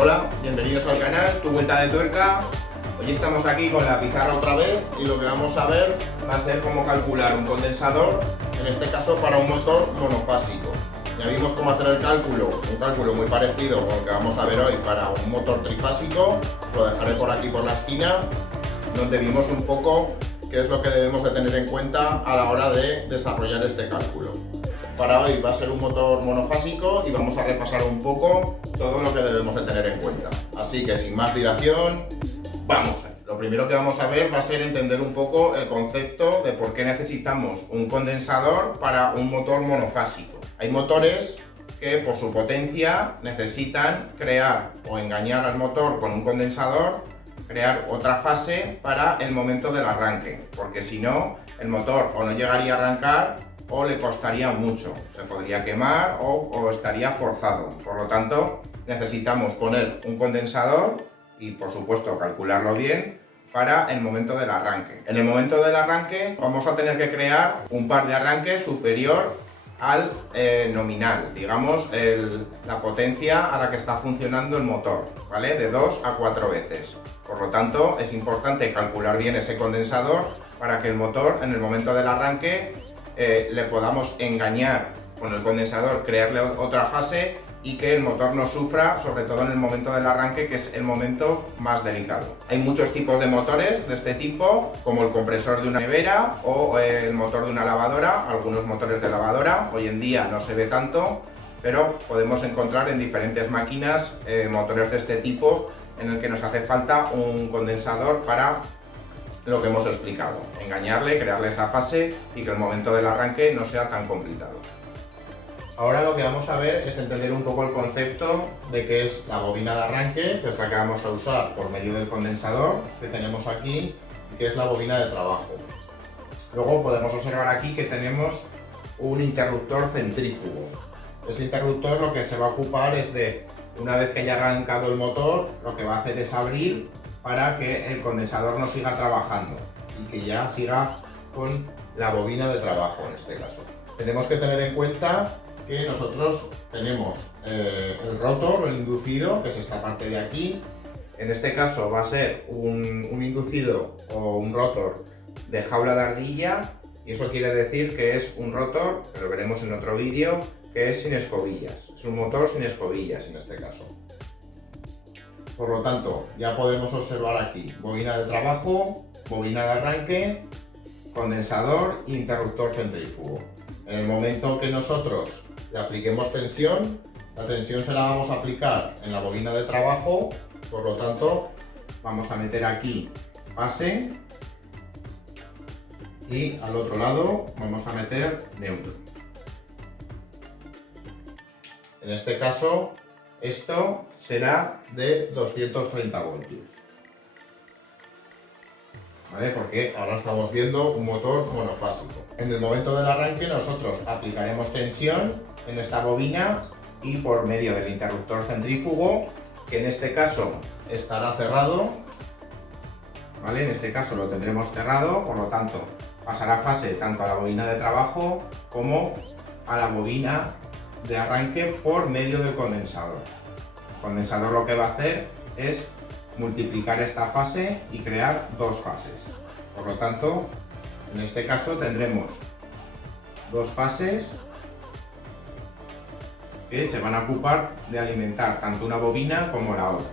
Hola, bienvenidos al canal, Tu Vuelta de Tuerca. Hoy estamos aquí con la pizarra otra vez y lo que vamos a ver va a ser cómo calcular un condensador, en este caso para un motor monofásico. Ya vimos cómo hacer el cálculo, un cálculo muy parecido con el que vamos a ver hoy para un motor trifásico. Lo dejaré por aquí por la esquina, donde vimos un poco qué es lo que debemos de tener en cuenta a la hora de desarrollar este cálculo. Para hoy va a ser un motor monofásico y vamos a repasar un poco todo lo que debemos de tener en cuenta. Así que sin más dilación, vamos. Lo primero que vamos a ver va a ser entender un poco el concepto de por qué necesitamos un condensador para un motor monofásico. Hay motores que por su potencia necesitan crear o engañar al motor con un condensador, crear otra fase para el momento del arranque, porque si no, el motor o no llegaría a arrancar o le costaría mucho, se podría quemar o estaría forzado. Por lo tanto, necesitamos poner un condensador y por supuesto calcularlo bien para el momento del arranque. En el momento del arranque vamos a tener que crear un par de arranques superior al nominal, digamos la potencia a la que está funcionando el motor, ¿vale? De 2 a 4 veces. Por lo tanto, es importante calcular bien ese condensador para que el motor en el momento del arranque le podamos engañar con el condensador, crearle otra fase y que el motor no sufra, sobre todo en el momento del arranque, que es el momento más delicado. Hay muchos tipos de motores de este tipo, como el compresor de una nevera o el motor de una lavadora. Algunos motores de lavadora hoy en día no se ve tanto, pero podemos encontrar en diferentes máquinas motores de este tipo en el que nos hace falta un condensador para lo que hemos explicado, engañarle, crearle esa fase y que el momento del arranque no sea tan complicado. Ahora lo que vamos a ver es entender un poco el concepto de qué es la bobina de arranque, que es la que vamos a usar por medio del condensador que tenemos aquí, y qué es la bobina de trabajo. Luego podemos observar aquí que tenemos un interruptor centrífugo. Ese interruptor lo que se va a ocupar es de, una vez que haya arrancado el motor, lo que va a hacer es abrir para que el condensador no siga trabajando y que ya siga con la bobina de trabajo en este caso. Tenemos que tener en cuenta que nosotros tenemos el rotor, el inducido, que es esta parte de aquí. En este caso va a ser un inducido o un rotor de jaula de ardilla, y eso quiere decir que es un rotor, que lo veremos en otro vídeo, que es sin escobillas. Es un motor sin escobillas en este caso. Por lo tanto, ya podemos observar aquí bobina de trabajo, bobina de arranque, condensador e interruptor centrífugo. En el momento que nosotros le apliquemos tensión, la tensión se la vamos a aplicar en la bobina de trabajo, por lo tanto vamos a meter aquí fase y al otro lado vamos a meter neutro. En este caso, esto será de 230 voltios, ¿vale? Porque ahora estamos viendo un motor monofásico. En el momento del arranque nosotros aplicaremos tensión en esta bobina y por medio del interruptor centrífugo, que en este caso estará cerrado, ¿vale? En este caso lo tendremos cerrado, por lo tanto pasará fase tanto a la bobina de trabajo como a la bobina de arranque por medio del condensador. El condensador lo que va a hacer es multiplicar esta fase y crear dos fases. Por lo tanto, en este caso tendremos dos fases que se van a ocupar de alimentar tanto una bobina como la otra.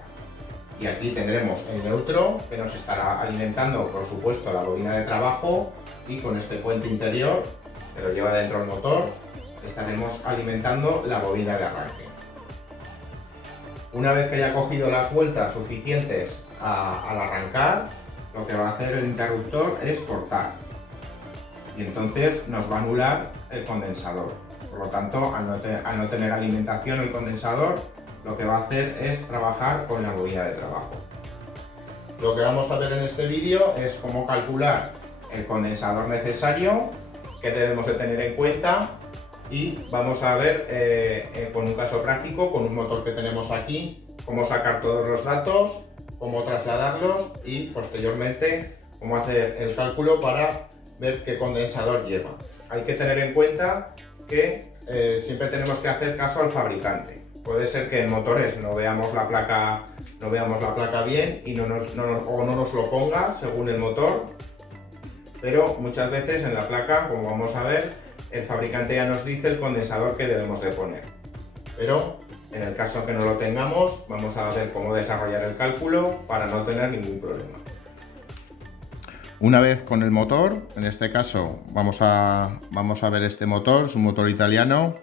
Y aquí tendremos el neutro, que nos estará alimentando, por supuesto, la bobina de trabajo, y con este puente interior que lo lleva dentro del motor estaremos alimentando la bobina de arranque. Una vez que haya cogido las vueltas suficientes al arrancar, lo que va a hacer el interruptor es cortar y entonces nos va a anular el condensador. Por lo tanto, al no tener alimentación el condensador, lo que va a hacer es trabajar con la bobina de trabajo. Lo que vamos a ver en este vídeo es cómo calcular el condensador necesario, que debemos de tener en cuenta, y vamos a ver con un caso práctico, con un motor que tenemos aquí, cómo sacar todos los datos, cómo trasladarlos y posteriormente cómo hacer el cálculo para ver qué condensador lleva. Hay que tener en cuenta que siempre tenemos que hacer caso al fabricante. puede ser que en motores no veamos la placa bien y no nos lo ponga según el motor, pero muchas veces en la placa, como vamos a ver, el fabricante ya nos dice el condensador que debemos de poner. Pero en el caso que no lo tengamos, vamos a ver cómo desarrollar el cálculo para no tener ningún problema. Una vez con el motor, en este caso vamos a ver este motor, es un motor italiano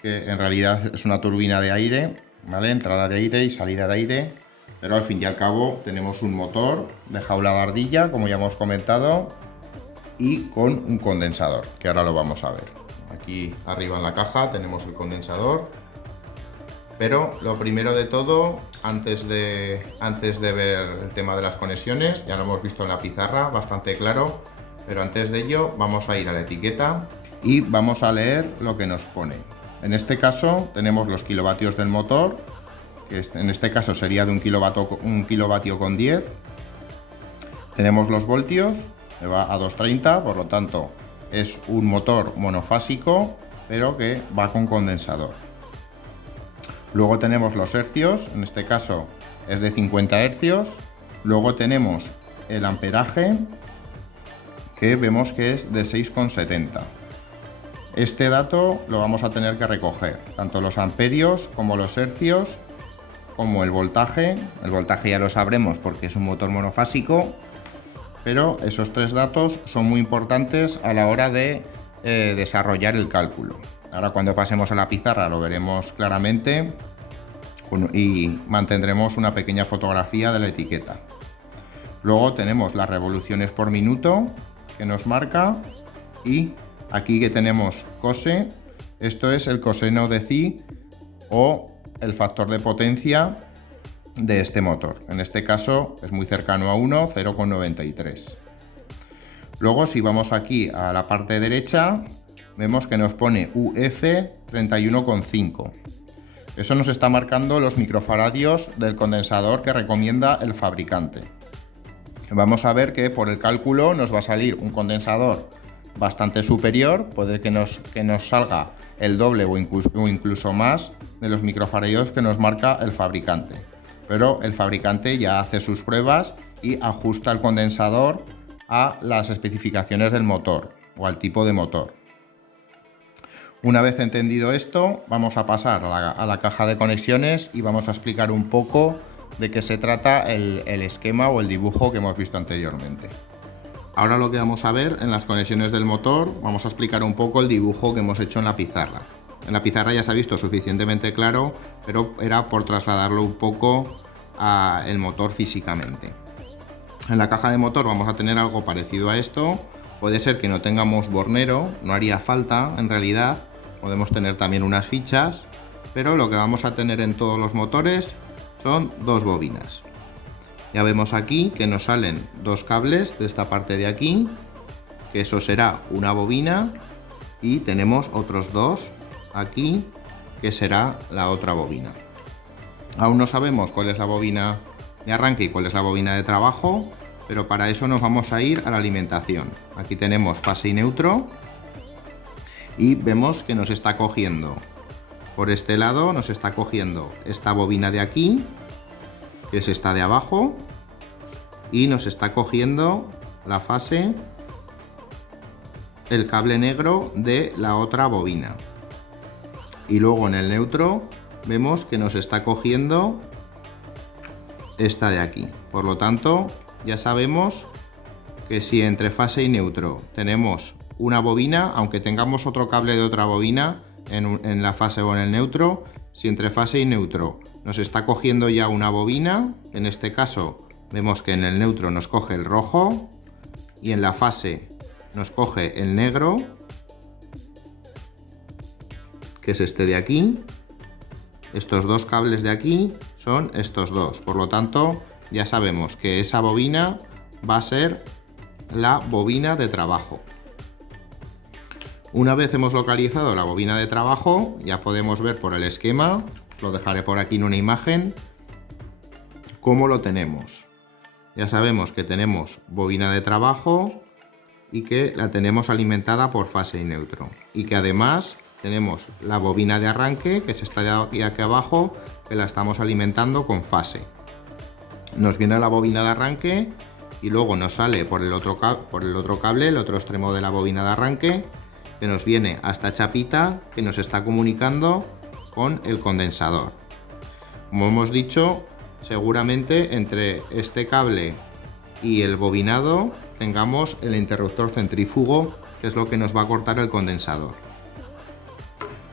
que en realidad es una turbina de aire, ¿vale? Entrada de aire y salida de aire, pero al fin y al cabo tenemos un motor de jaula de ardilla, como ya hemos comentado, y con un condensador, que ahora lo vamos a ver. Aquí arriba en la caja tenemos el condensador, pero lo primero de todo, antes de ver el tema de las conexiones, ya lo hemos visto en la pizarra, bastante claro, pero antes de ello vamos a ir a la etiqueta y vamos a leer lo que nos pone. En este caso tenemos los kilovatios del motor, que en este caso sería de 1 kilovatio con 10. Tenemos los voltios, que va a 230, por lo tanto es un motor monofásico, pero que va con condensador. Luego tenemos los hercios, en este caso es de 50 hercios. Luego tenemos el amperaje, que vemos que es de 6,70. Este dato lo vamos a tener que recoger, tanto los amperios como los hercios, como el voltaje. El voltaje ya lo sabremos porque es un motor monofásico, pero esos tres datos son muy importantes a la hora de desarrollar el cálculo. Ahora cuando pasemos a la pizarra lo veremos claramente y mantendremos una pequeña fotografía de la etiqueta. Luego tenemos las revoluciones por minuto que nos marca, y aquí que tenemos cose, esto es el coseno de phi o el factor de potencia de este motor. En este caso es muy cercano a 1, 0,93. Luego si vamos aquí a la parte derecha, vemos que nos pone UF 31,5. Eso nos está marcando los microfaradios del condensador que recomienda el fabricante. Vamos a ver que por el cálculo nos va a salir un condensador bastante superior, puede que nos salga el doble o incluso más de los microfaradios que nos marca el fabricante. Pero el fabricante ya hace sus pruebas y ajusta el condensador a las especificaciones del motor o al tipo de motor. Una vez entendido esto, vamos a pasar a la caja de conexiones y vamos a explicar un poco de qué se trata el esquema o el dibujo que hemos visto anteriormente. Ahora lo que vamos a ver en las conexiones del motor, vamos a explicar un poco el dibujo que hemos hecho en la pizarra. En la pizarra ya se ha visto suficientemente claro, pero era por trasladarlo un poco al motor físicamente. En la caja de motor vamos a tener algo parecido a esto. Puede ser que no tengamos bornero, no haría falta en realidad. Podemos tener también unas fichas, pero lo que vamos a tener en todos los motores son dos bobinas. Ya vemos aquí que nos salen dos cables de esta parte de aquí, que eso será una bobina, y tenemos otros dos aquí, que será la otra bobina. Aún no sabemos cuál es la bobina de arranque y cuál es la bobina de trabajo, pero para eso nos vamos a ir a la alimentación. Aquí tenemos fase y neutro y vemos que nos está cogiendo, por este lado nos está cogiendo esta bobina de aquí, que es esta de abajo, y nos está cogiendo la fase, el cable negro de la otra bobina. Y luego en el neutro vemos que nos está cogiendo esta de aquí. Por lo tanto, ya sabemos que si entre fase y neutro tenemos una bobina, aunque tengamos otro cable de otra bobina en la fase o en el neutro, si entre fase y neutro nos está cogiendo ya una bobina, en este caso vemos que en el neutro nos coge el rojo y en la fase nos coge el negro, que es este de aquí. Estos dos cables de aquí son estos dos, por lo tanto ya sabemos que esa bobina va a ser la bobina de trabajo. Una vez hemos localizado la bobina de trabajo, ya podemos ver por el esquema, lo dejaré por aquí en una imagen, cómo lo tenemos. Ya sabemos que tenemos bobina de trabajo y que la tenemos alimentada por fase y neutro, y que además tenemos la bobina de arranque, que es esta de aquí abajo, que la estamos alimentando con fase. Nos viene la bobina de arranque y luego nos sale por el otro cable, el otro extremo de la bobina de arranque, que nos viene a esta chapita que nos está comunicando con el condensador. Como hemos dicho, seguramente entre este cable y el bobinado tengamos el interruptor centrífugo, que es lo que nos va a cortar el condensador.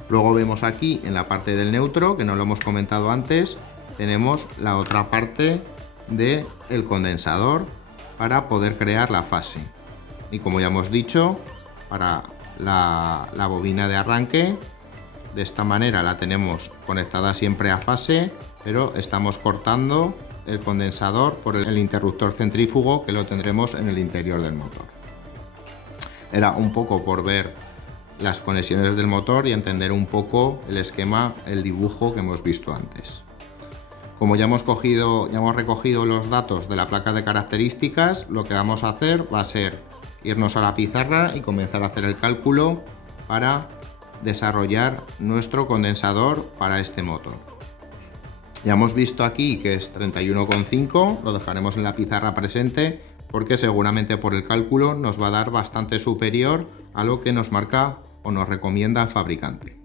Luego vemos aquí en la parte del neutro, que no lo hemos comentado antes, tenemos la otra parte del condensador para poder crear la fase. Y como ya hemos dicho, para la bobina de arranque, de esta manera la tenemos conectada siempre a fase, pero estamos cortando el condensador por el interruptor centrífugo, que lo tendremos en el interior del motor. Era un poco por ver las conexiones del motor y entender un poco el esquema, el dibujo que hemos visto antes. Como ya hemos recogido los datos de la placa de características, lo que vamos a hacer va a ser irnos a la pizarra y comenzar a hacer el cálculo para desarrollar nuestro condensador para este motor. Ya hemos visto aquí que es 31,5, lo dejaremos en la pizarra presente porque seguramente por el cálculo nos va a dar bastante superior a lo que nos marca o nos recomienda el fabricante.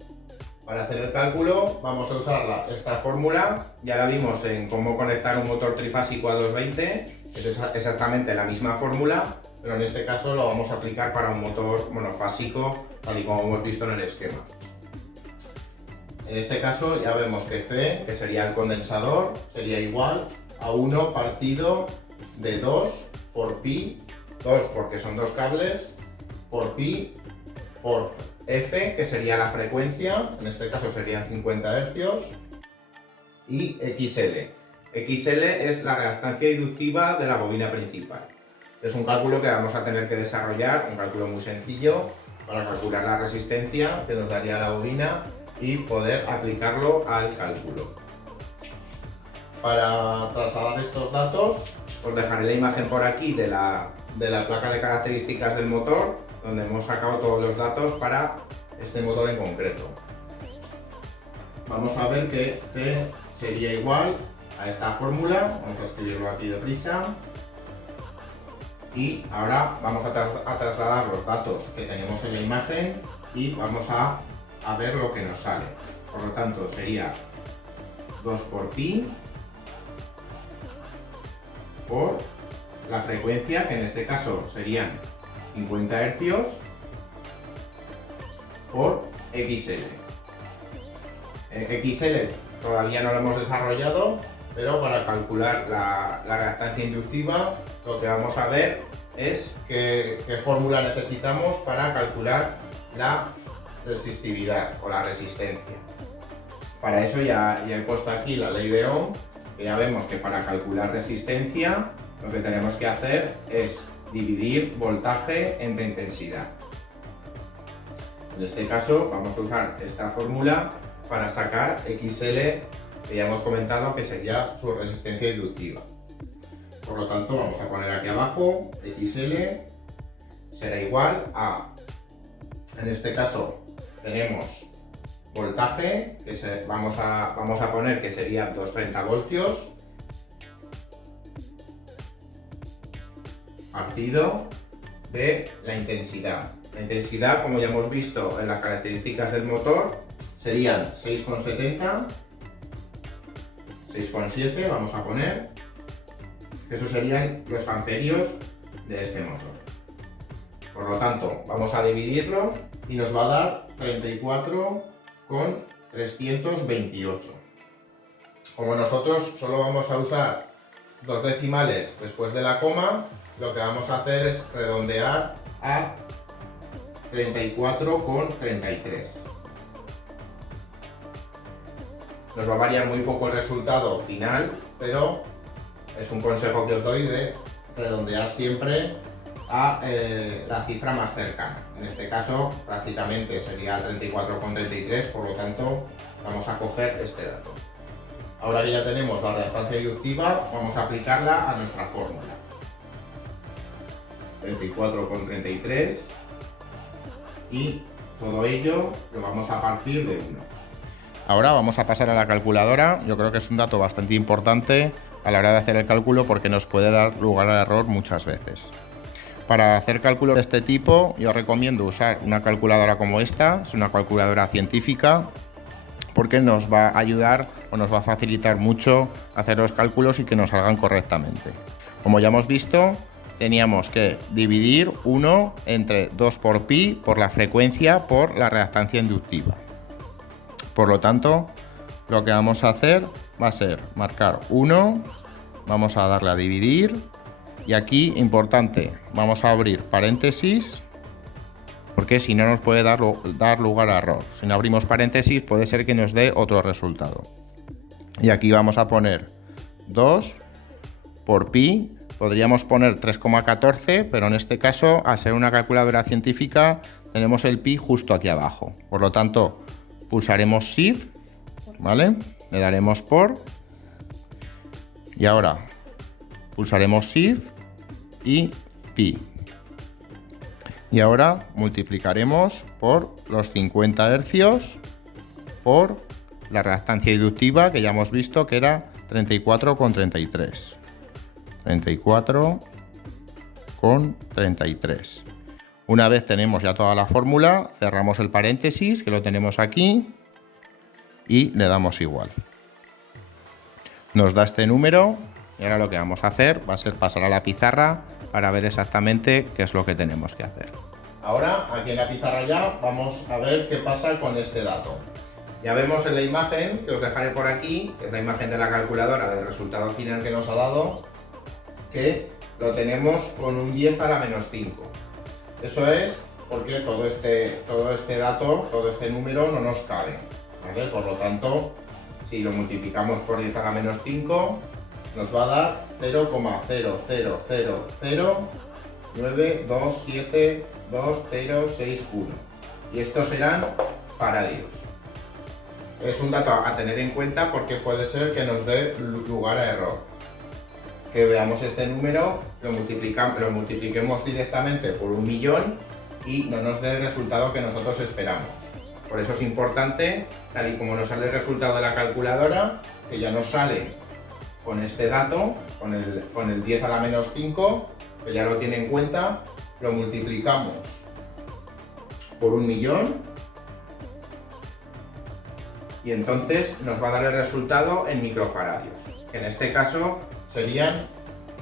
Para hacer el cálculo vamos a usar esta fórmula, ya la vimos en cómo conectar un motor trifásico a 220, es exactamente la misma fórmula, pero en este caso lo vamos a aplicar para un motor monofásico, tal y como hemos visto en el esquema. En este caso ya vemos que C, que sería el condensador, sería igual a 1 partido de 2 por pi, 2 porque son dos cables, por pi, por F, que sería la frecuencia, en este caso serían 50 Hz, y XL. XL es la reactancia inductiva de la bobina principal. Es un cálculo que vamos a tener que desarrollar, un cálculo muy sencillo, para calcular la resistencia que nos daría la bobina y poder aplicarlo al cálculo. Para trasladar estos datos, os dejaré la imagen por aquí de la placa de características del motor, donde hemos sacado todos los datos para este motor en concreto. Vamos a ver que C sería igual a esta fórmula, vamos a escribirlo aquí deprisa. Y ahora vamos a trasladar los datos que tenemos en la imagen y vamos a ver lo que nos sale. Por lo tanto sería 2 por pi por la frecuencia, que en este caso serían 50 Hz, por XL. XL todavía no lo hemos desarrollado, pero para calcular la reactancia inductiva lo que vamos a ver es qué fórmula necesitamos para calcular la resistividad o la resistencia. Para eso ya he puesto aquí la ley de Ohm, que ya vemos que para calcular resistencia lo que tenemos que hacer es dividir voltaje entre intensidad. En este caso vamos a usar esta fórmula para sacar XL, que ya hemos comentado que sería su resistencia inductiva. Por lo tanto vamos a poner aquí abajo XL será igual a, en este caso tenemos voltaje, que vamos a poner que sería 230 voltios, partido de la intensidad. La intensidad, como ya hemos visto en las características del motor, serían 6,70, 6,7 vamos a poner. Esos serían los amperios de este motor. Por lo tanto, vamos a dividirlo y nos va a dar 34,328. Como nosotros solo vamos a usar 2 decimales después de la coma, lo que vamos a hacer es redondear a 34,33. Nos va a variar muy poco el resultado final, pero es un consejo que os doy de redondear siempre a la cifra más cercana. En este caso prácticamente sería 34,33, por lo tanto vamos a coger este dato. Ahora que ya tenemos la reactancia inductiva, vamos a aplicarla a nuestra fórmula. 34,33 y todo ello lo vamos a partir de 1. Ahora vamos a pasar a la calculadora. Yo creo que es un dato bastante importante a la hora de hacer el cálculo porque nos puede dar lugar al error muchas veces. Para hacer cálculos de este tipo yo recomiendo usar una calculadora como esta, es una calculadora científica, porque nos va a ayudar o nos va a facilitar mucho hacer los cálculos y que nos salgan correctamente. Como ya hemos visto, teníamos que dividir 1 entre 2 por pi por la frecuencia por la reactancia inductiva. Por lo tanto, lo que vamos a hacer va a ser marcar 1, vamos a darle a dividir y aquí, importante, vamos a abrir paréntesis porque si no nos puede dar lugar a error. Si no abrimos paréntesis puede ser que nos dé otro resultado. Y aquí vamos a poner 2 por pi, podríamos poner 3,14, pero en este caso, al ser una calculadora científica, tenemos el pi justo aquí abajo. Por lo tanto, pulsaremos Shift, ¿vale? Le daremos por y ahora pulsaremos Shift y pi. Y ahora multiplicaremos por los 50 hercios por la reactancia inductiva que ya hemos visto que era 34,33. 34,33. Una vez tenemos ya toda la fórmula, cerramos el paréntesis, que lo tenemos aquí, y le damos igual. Nos da este número y ahora lo que vamos a hacer va a ser pasar a la pizarra para ver exactamente qué es lo que tenemos que hacer. Ahora, aquí en la pizarra ya, vamos a ver qué pasa con este dato. Ya vemos en la imagen, que os dejaré por aquí, que es la imagen de la calculadora del resultado final que nos ha dado, que lo tenemos con un 10 a la menos 5. Eso es porque todo este dato, todo este número no nos cabe, ¿vale? Por lo tanto, si lo multiplicamos por 10 a la menos 5, nos va a dar 0,00009272061. Y estos serán faradios. Es un dato a tener en cuenta porque puede ser que nos dé lugar a error. Que veamos este número, lo multipliquemos directamente por 1.000.000 y no nos dé el resultado que nosotros esperamos. Por eso es importante, tal y como nos sale el resultado de la calculadora, que ya nos sale con este dato, con el 10 a la menos 5, que ya lo tiene en cuenta, lo multiplicamos por 1.000.000 y entonces nos va a dar el resultado en microfaradios, que en este caso serían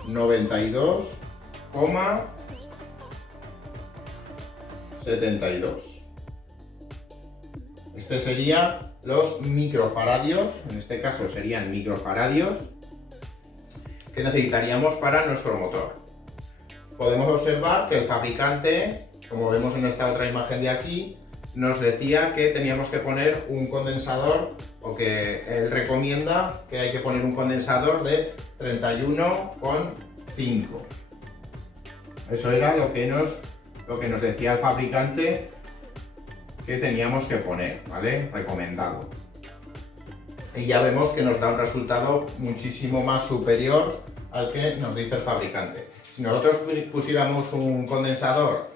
92,72. Este serían los microfaradios, en este caso serían microfaradios, que necesitaríamos para nuestro motor. Podemos observar que el fabricante, como vemos en esta otra imagen de aquí, nos decía que teníamos que poner un condensador, o que él recomienda que hay que poner un condensador de 31,5. Eso era lo que nos decía el fabricante que teníamos que poner, ¿vale? Recomendado. Y ya vemos que nos da un resultado muchísimo más superior al que nos dice el fabricante. Si nosotros pusiéramos un condensador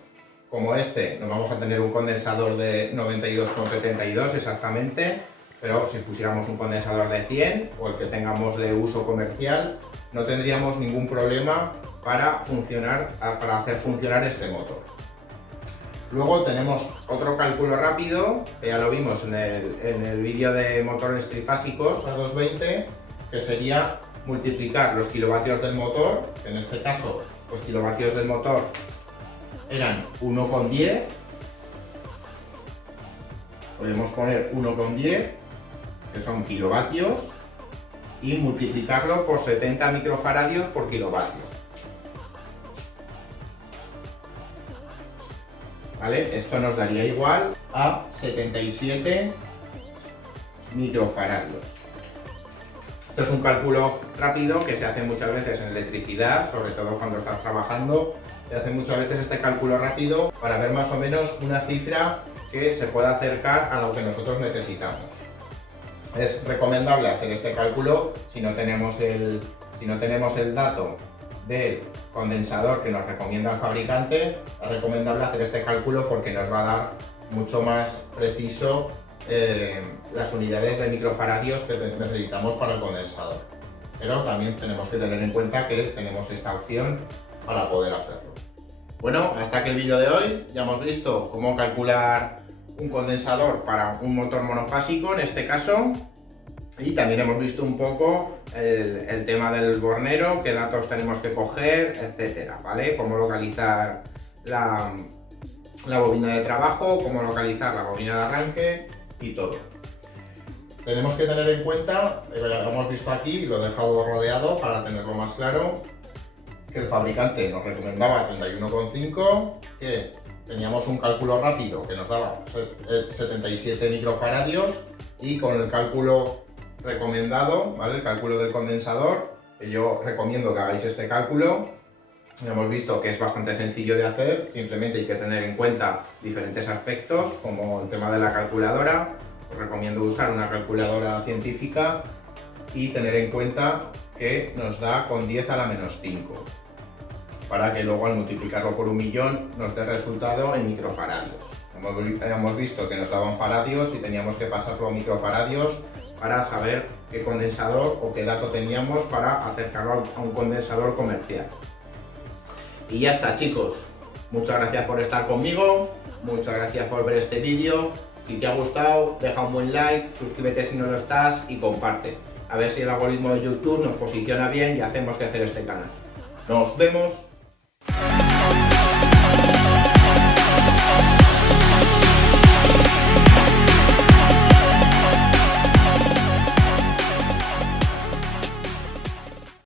como este, nos vamos a tener un condensador de 92,72 exactamente, pero si pusiéramos un condensador de 100 o el que tengamos de uso comercial, no tendríamos ningún problema para hacer funcionar este motor. Luego tenemos otro cálculo rápido, que ya lo vimos en el vídeo de motores trifásicos a 220, que sería multiplicar los kilovatios del motor, que en este caso los kilovatios del motor eran 1,10, podemos poner 1,10, que son kilovatios, y multiplicarlo por 70 microfaradios por kilovatio. ¿Vale? Esto nos daría igual a 77 microfaradios. Esto es un cálculo rápido que se hace muchas veces en electricidad, sobre todo cuando estás trabajando. Se hace muchas veces este cálculo rápido para ver más o menos una cifra que se pueda acercar a lo que nosotros necesitamos. Es recomendable hacer este cálculo si no tenemos el dato del condensador que nos recomienda el fabricante. Es recomendable hacer este cálculo porque nos va a dar mucho más preciso las unidades de microfaradios que necesitamos para el condensador. Pero también tenemos que tener en cuenta que tenemos esta opción para poder hacerlo. Bueno, hasta aquí el vídeo de hoy. Ya hemos visto cómo calcular un condensador para un motor monofásico en este caso. Y también hemos visto un poco el tema del bornero, qué datos tenemos que coger, etcétera, ¿vale? Cómo localizar la bobina de trabajo, cómo localizar la bobina de arranque y todo. Tenemos que tener en cuenta, lo hemos visto aquí, lo he dejado rodeado para tenerlo más claro, que el fabricante nos recomendaba 31,5, que teníamos un cálculo rápido que nos daba 77 microfaradios y con el cálculo recomendado, ¿vale? El cálculo del condensador, que yo recomiendo que hagáis este cálculo. Hemos visto que es bastante sencillo de hacer, simplemente hay que tener en cuenta diferentes aspectos, como el tema de la calculadora. Os recomiendo usar una calculadora científica y tener en cuenta que nos da con 10 a la menos 5, para que luego al multiplicarlo por 1.000.000 nos dé resultado en microfaradios. Hemos visto que nos daban faradios y teníamos que pasarlo a microfaradios para saber qué condensador o qué dato teníamos para acercarlo a un condensador comercial. Y ya está, chicos. Muchas gracias por estar conmigo, muchas gracias por ver este vídeo. Si te ha gustado, deja un buen like, suscríbete si no lo estás y comparte. A ver si el algoritmo de YouTube nos posiciona bien y hacemos crecer este canal. Nos vemos.